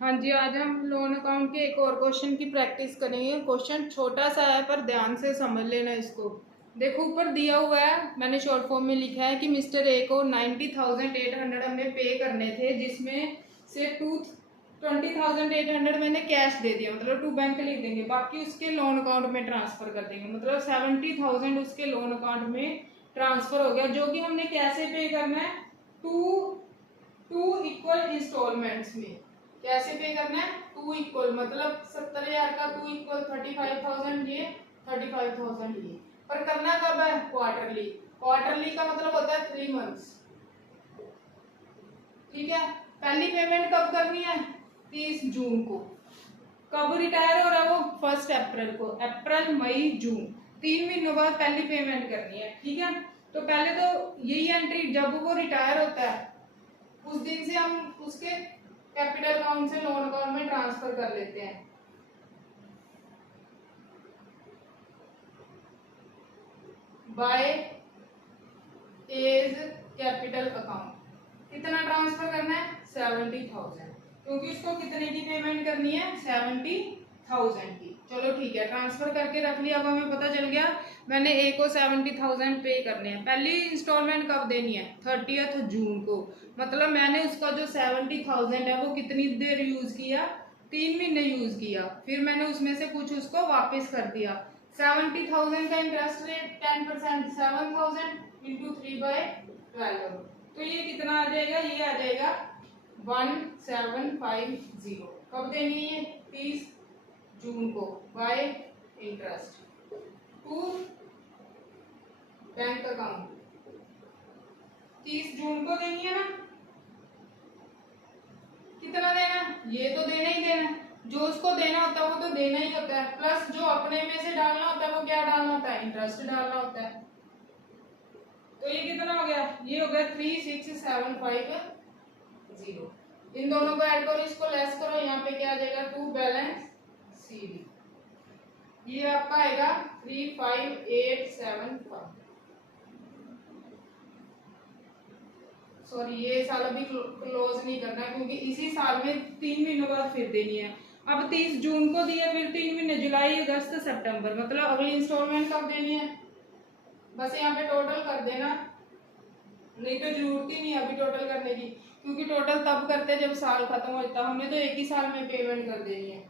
हाँ जी, आज हम लोन अकाउंट के एक और क्वेश्चन की प्रैक्टिस करेंगे। क्वेश्चन छोटा सा है पर ध्यान से समझ लेना इसको। देखो ऊपर दिया हुआ है, मैंने शॉर्ट फॉर्म में लिखा है कि मिस्टर ए को 90,800 हमने पे करने थे, जिसमें से 20,800 मैंने कैश दे दिया, मतलब टू बैंक लिख देंगे, बाकी उसके लोन अकाउंट में ट्रांसफर कर देंगे, मतलब 70,000 उसके लोन अकाउंट में ट्रांसफर हो गया, जो कि हमने कैसे पे करना है, टू टू इक्वल इंस्टॉलमेंट्स में। कैसे पे करना है, टू इक्वल, मतलब 70,000 का टू इक्वल 35,000 ये, 35,000 ये। पर करना कब है, क्वार्टरली। क्वार्टरली का मतलब होता है 3 मंथ्स। ठीक है, पहली पेमेंट कब करनी है, 30 जून को। कब रिटायर हो रहा है वो, 1 अप्रैल को। अप्रैल मई जून, 3 महीनों बाद पहली पेमेंट करनी है। ठीक है, तो पहले तो यही एंट्री, जब वो रिटायर होता है उस दिन से हम उसके कैपिटल अकाउंट से लोन अकाउंट में ट्रांसफर कर लेते हैं। बाय एज कैपिटल अकाउंट कितना ट्रांसफर करना है, 70,000, क्योंकि उसको कितने की पेमेंट करनी है, 70,000 की। चलो ठीक है, ट्रांसफर करके रख लिया। अब हमें पता चल गया मैंने ए को 70,000 पे करने हैं। पहली इंस्टॉलमेंट कब देनी है, 30 जून को। मतलब मैंने उसका जो 70,000 है वो कितनी देर यूज किया, 3 महीने यूज किया, फिर मैंने उसमें से कुछ उसको वापस कर दिया। 70,000 का इंटरेस्ट रेट 10%, 7,000 इंटू 3/12, तो ये कितना आ जाएगा, ये आ जाएगा 1750। कब देनी है, 30 जून को, by interest to bank account. 30 June को देनी है ना, कितना देना, ये तो देना ही देना, जो उसको देना होता है वो तो देना ही होता है, प्लस जो अपने में से डालना होता है वो क्या डालना होता है, इंटरेस्ट डालना होता है। तो ये कितना हो गया, ये हो गया 36,750। इन दोनों को ऐड करो, इसको लेस करो, यहाँ पे क्या आ जाएगा, टू बैलेंस CD, ये आपका आएगा 35,875। सॉरी, ये साल अभी क्लोज नहीं करना है, क्योंकि इसी साल में 3 महीनों बाद फिर देनी है। अब 30 जून को दिया, फिर 3 महीने, जुलाई अगस्त सितंबर, मतलब अगली इंस्टॉलमेंट कब देनी है, बस यहाँ पे टोटल कर देना, नहीं तो जरूरत ही नहीं अभी टोटल करने की, क्योंकि टोटल तब करते जब साल खत्म हो जाता, हमने तो एक ही साल में पेमेंट कर देनी है।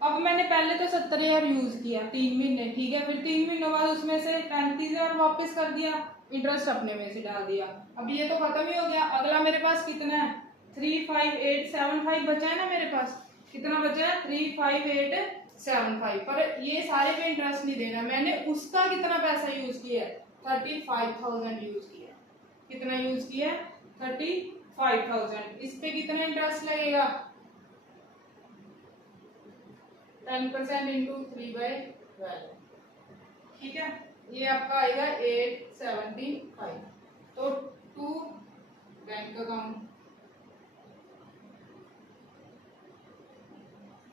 अब मैंने पहले तो 70,000 यूज किया 3 महीने, ठीक है, फिर 3 महीनों बाद उसमें से 35,000 वापस कर दिया, इंटरेस्ट अपने में से डाल दिया। अब ये तो खत्म ही हो गया। अगला मेरे पास कितना है, 35,875 बचा है ना मेरे पास, कितना बचा है, 35,875, पर ये सारे पे इंटरेस्ट नहीं देना, मैंने उसका कितना पैसा यूज किया है, 35,000 यूज किया। कितना यूज किया, 35,000। इस पे कितना इंटरेस्ट लगेगा, 10% इंटू 3/12। ठीक है, ये आपका आएगा 875। तो टू बैंक अकाउंट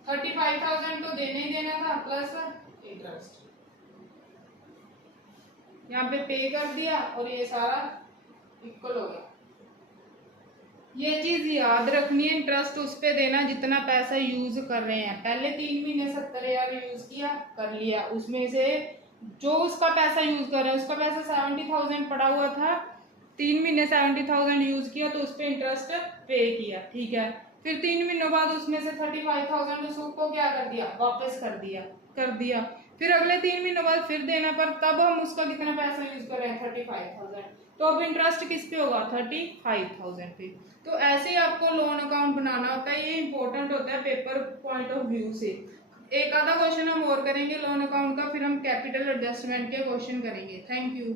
35,000 तो देने ही देना था, प्लस इंटरेस्ट यहाँ पे कर दिया, और ये सारा इक्वल हो गया। ये चीज याद रखनी है, इंटरेस्ट उस पे देना जितना पैसा यूज कर रहे हैं। पहले 3 महीने 70,000 यूज किया, कर लिया, उसमें से जो उसका पैसा यूज कर रहे हैं, उसका पैसा 70,000 पड़ा हुआ था, 3 महीने 70,000 यूज किया, तो उस पर इंटरेस्ट पे किया, ठीक है। फिर 3 महीनों बाद उसमें से 35,000 उसको क्या कर दिया, वापस कर दिया। फिर अगले 3 महीनों बाद फिर देना, पर तब हम उसका कितना पैसा यूज कर रहे हैं, 35,000, तो अब इंटरेस्ट किस पे होगा, 35,000 पे। तो ऐसे ही आपको लोन अकाउंट बनाना होता है, ये इंपॉर्टेंट होता है पेपर पॉइंट ऑफ व्यू से। एक आधा क्वेश्चन हम और करेंगे लोन अकाउंट का, फिर हम कैपिटल एडजस्टमेंट के क्वेश्चन करेंगे। Thank you.